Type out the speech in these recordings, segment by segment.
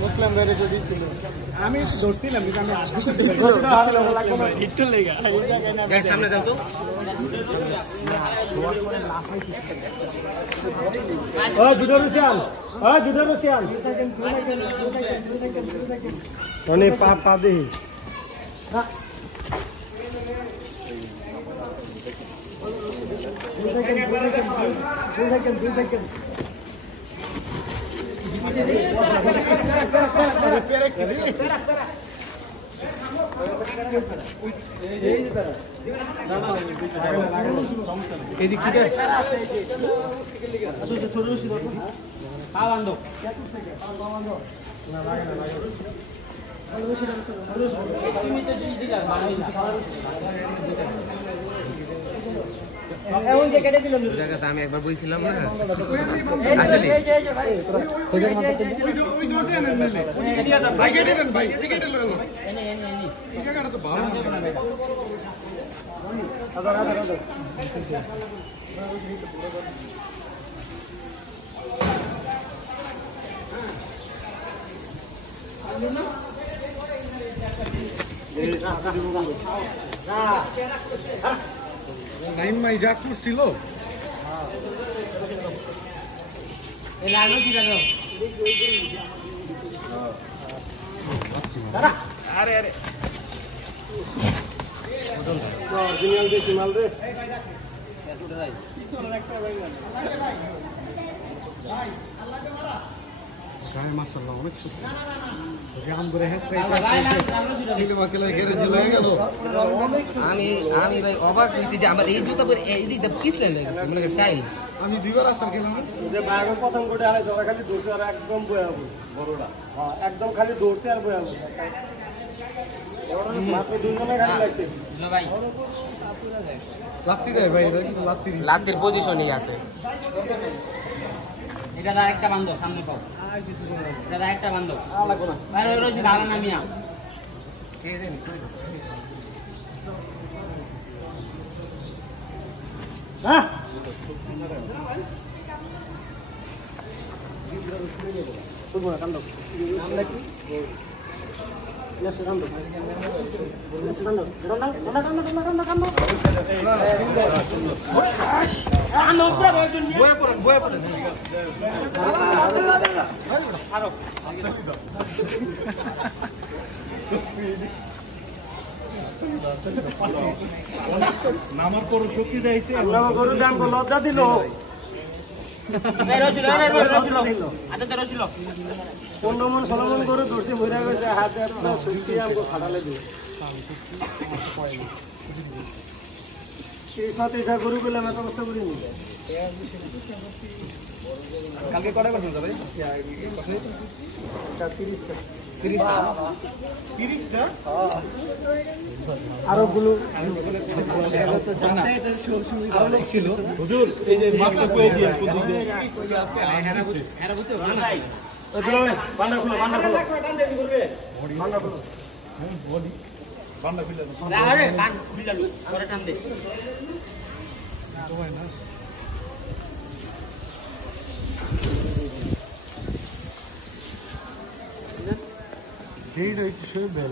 মুসলিম বাইরে যদি ছিল আমি ধরছিলাম কিন্তু আমি একটু লেগা সামনে যাও তো অনেক পা দেই আমি একবার বলছিলাম না আসলে নাইম মাই যা করছিল আরে আরে অরিজিনাল দেশি মাল রে গায়ে মাশাআল্লাহ অনেক সুন্দর গ্রাম করে আমি ভাই অবাক হইছি যে আমার এই জুতা পরে এই দিকটা পিছলে লেগেছে মানে টাইলস আমি দুইবার আসার খেলাম যে বাইরে প্রথম কোটে আলে জোড়া খালি দৌড়ছে আর একদম বয়াবো বড়টা হ্যাঁ একদম খালি দৌড়ছে আর বয়াবো বড়টা মাত্র দুইজনে খালি লাগছে না ভাই লাত্তি দেয় ভাই এটা কিন্তু লাত্তির পজিশনই আছে এটা আরেকটা বান্ধব সামনে পাও দাদা একটা বান্ধব লাগো না আরে রশি ভালো না মিয়া কে দেন হ্যাঁ শুভ কান্দ নাম নাকি লেসে কান্দ লেসে কান্দ কান্দ আনো পুরো বয়জন বয়ে পড়ে আরো নামার করো শক্তি দেইছে আল্লাহ গরু দাম বল লজ্জা দিল রছিল আটা রছিল 15 মন 16 মন গরু ধরছে মইরা গেছে হাতে পুরো শক্তি আমগো ফাটালে দিই এই সাথে যা গরু গুলো না অবস্থা করি নি কালকে কটা করছেন ভাই 30 টা আরো গুলো ছিল হুজুর এই যে মাছটা কই দিয়ে এরা বুঝতে ভাই বান্ডা খুলো বডি বান্ডা খুলে আরে বান খুলে পরে টান দে তো হয় না Hey, da ist schön bello.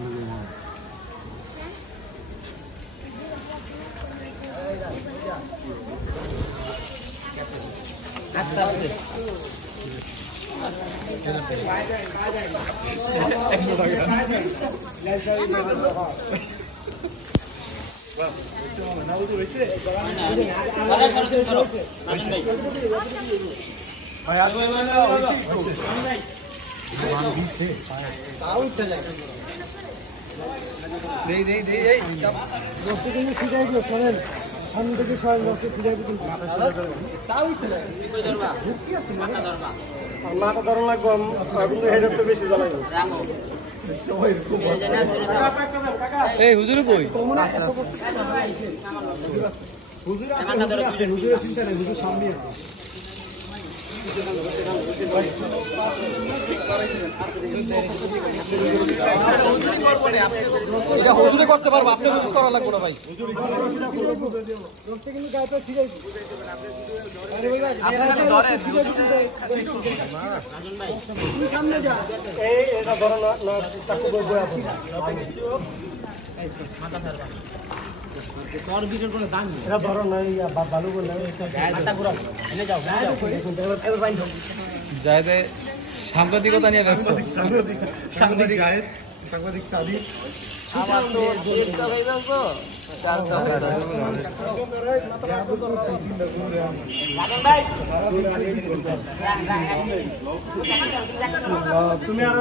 মাথা ধরন লাগবো কিন্তু হেডের তো বেশি জ্বালাই এই হুজুর কই হুজুর চিন্তা নেই হুজুর সামনে এটা হুজুরে করতে পারবো, আপনি হুজুর করা লাগবে না ভাই। জায়দে সাংবাদিকতা নিয়ে ব্যস্ত। সাংবাদিক সাদিক আমার তো চেষ্টা হয়ে যাবো তুমি আর